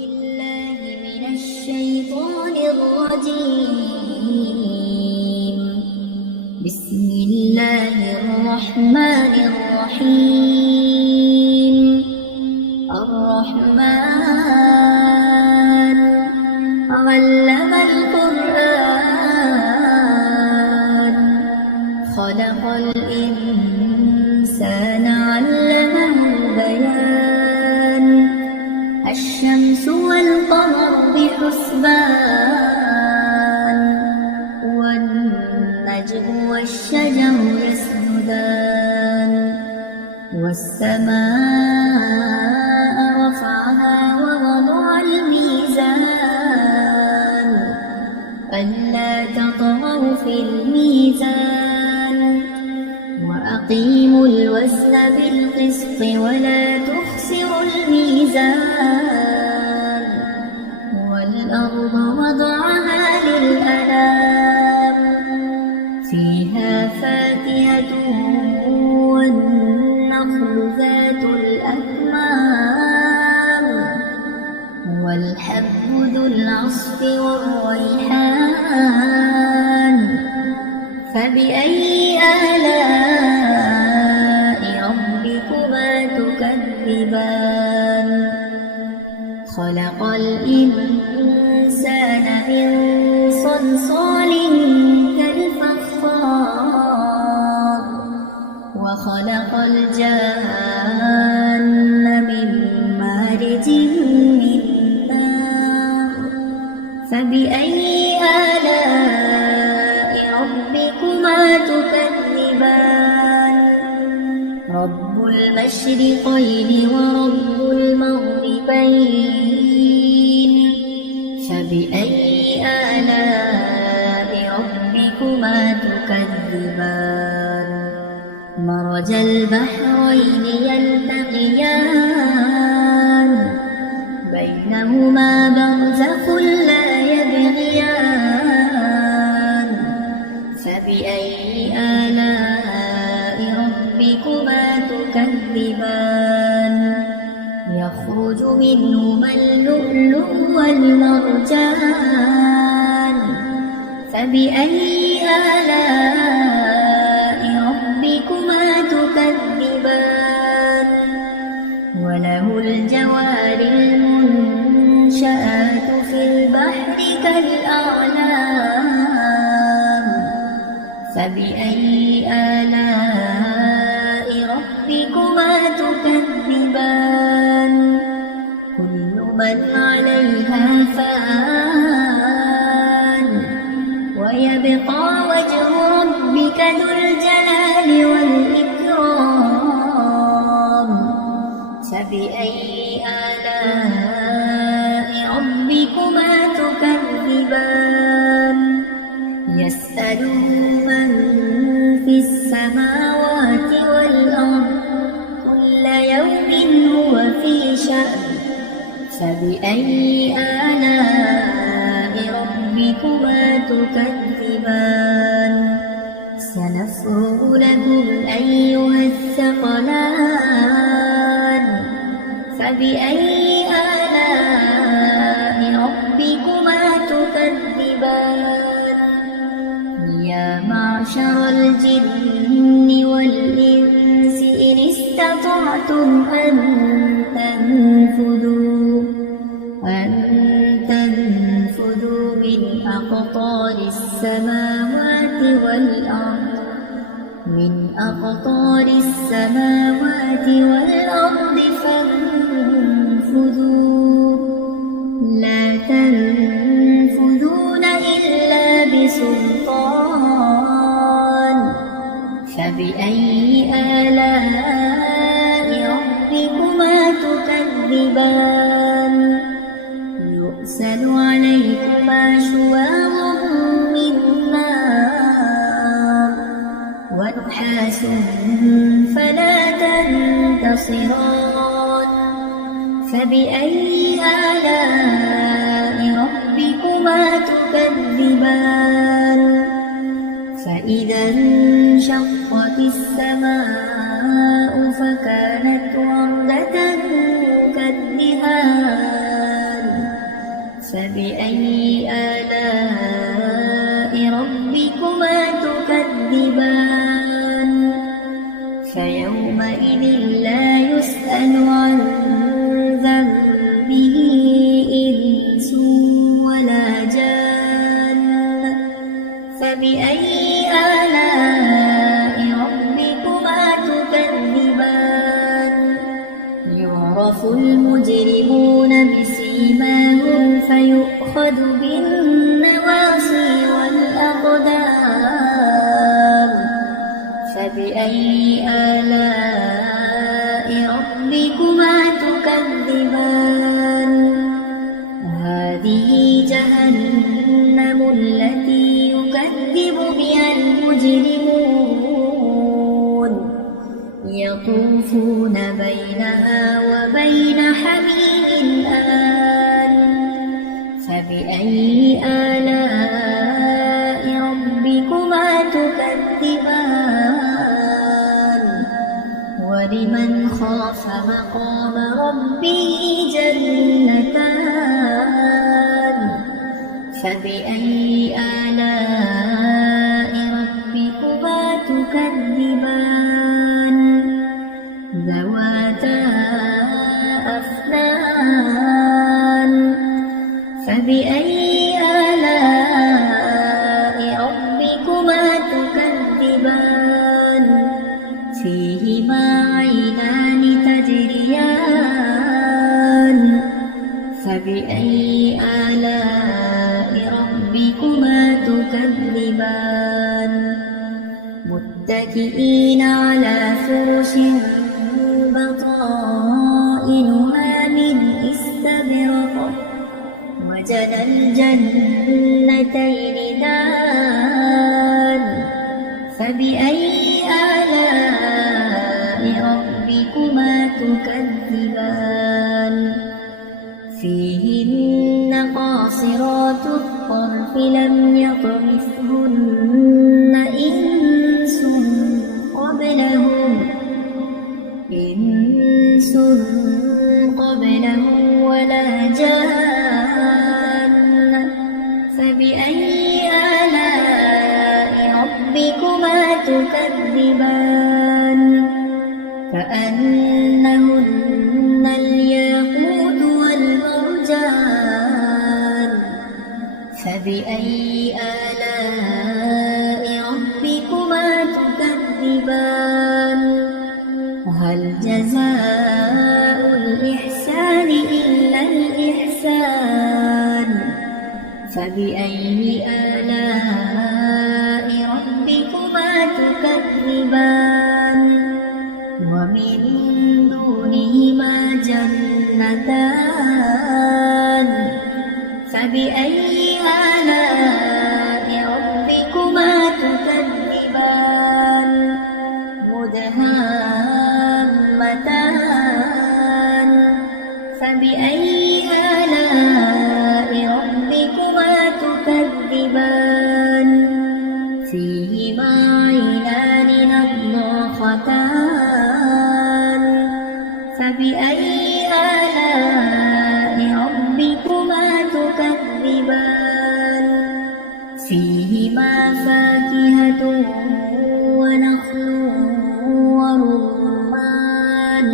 بالله من الشيطان الرجيم. بسم الله الرحمن الرحيم. الرحمن علم القرآن خلق الإنسان علمه البيان. الشمس والقمر بحسبان والنجم والشجر يسجدان. والسماء رفعها ووضع الميزان ألا تطغوا في الميزان وأقيموا الوزن بالقسط ولا تخسروا الميزان. والأرض وضعها للأنام فيها فاكهة والنخل ذات الأكمام والحب ذو العصف والريحان. فبأي آلاء ربكما تكذبان. خلق الإنسان من صلصال كالفخار وخلق الجان من مارج من نار. فبأي آلاء ربكما تكذبان. رب المشرقين ورب المغربين. فبأي آلاء ربكما تكذبان. مرج البحرين يلتقيان بينهما برزخ لا يبغيان. فبأي آلاء ربكما تكذبان. يخرج منهما اللؤلؤ والمرجان. فبأي آلاء ربكما تكذبان. وله الجوار المنشآت في البحر كالأعلام. فبأي آلاء ربكما تكذبان. كل من عليها فان ويبقى وجه ربك ذو الجلال والإكرام. فبأي آلاء ربكما تكذبان. يسأله من في السماوات والأرض كل يوم هو في شأن. فبأي آلاء ربكما تكذبان. سنفرغ لكم أيها الثقلان. فبأي آلاء ربكما تكذبان. يا معشر الجن والإنس إن استطعتم أن تنفذوا من أقطار السماوات والأرض فانفذوا لا تنفذون إلا بسلطان. فبأي آلاء ربكما تكذبان. يرسل عليكما شواظ من نار ونحاس فلا تنتصران. فبأي آلاء ربكما تكذبان. فإذا انشقت السماء فكانت وردة كالدهان. المجرمون بسيماهم فيؤخذ بالنواصي والأقدام فبأي آلاء ربكما تكذبان هذه جهنم التي يكذب بها المجرمون يطوفون بينها وبين حميم آن فبأي آلاء ربكما تكذبان ولمن خاف مقام ربه جنتان فبأي آلاء ربكما تكذبان ذواتا أفنان فبأي آلاء ربكما تكذبان فيهما عينان تجريان فبأي آلاء ربكما تكذبان متكئين على فرش بطائنها من استبرق وجنى الجنتين دان فبأي آلاء ربكما تكذبان فيهن قاصرات الطرف لم يطمثهن إنس قبلهم ولا جان فبأي آلاء ربكما تكذبان كأنهن الياقوت والمرجان فبأي آلاء ربكما تكذبان هل جزاء الإحسان إلا الإحسان فبأي آلاء ربكما تكذبان ومن دونهما جنتان فبأي آلاء ربكما تكذبان مدهامتان فبأي آلاء ربكما تكذبان فيهما عينان نضاختان فبأي آلاء ربكما تكذبان فيهما فاكهة ونخل ورمان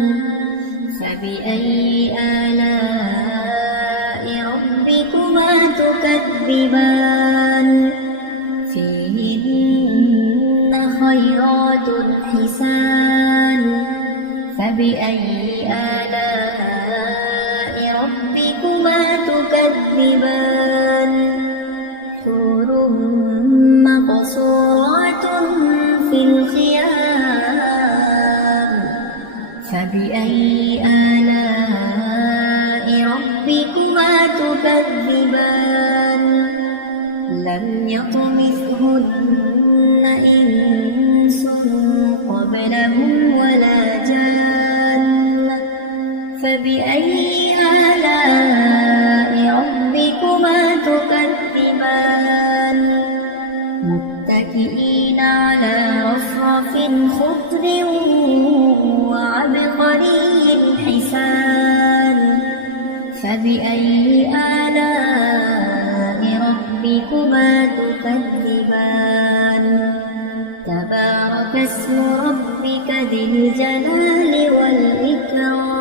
فبأي آلاء ربكما تكذبان فيهن خيرات حسان فبأي آلاء ربكما تكذبان حور مقصورات في الخيام فبأي آلاء ربكما تكذبان لم يطمثهن إنس قبلهم ولا جان فبأي آلاء ربكما تكذبان متكئين على رفرف خضر وعبقري حسان فبأي آلاء ربكما تكذبان تبارك اسم ربك ذي الجلال والإكرام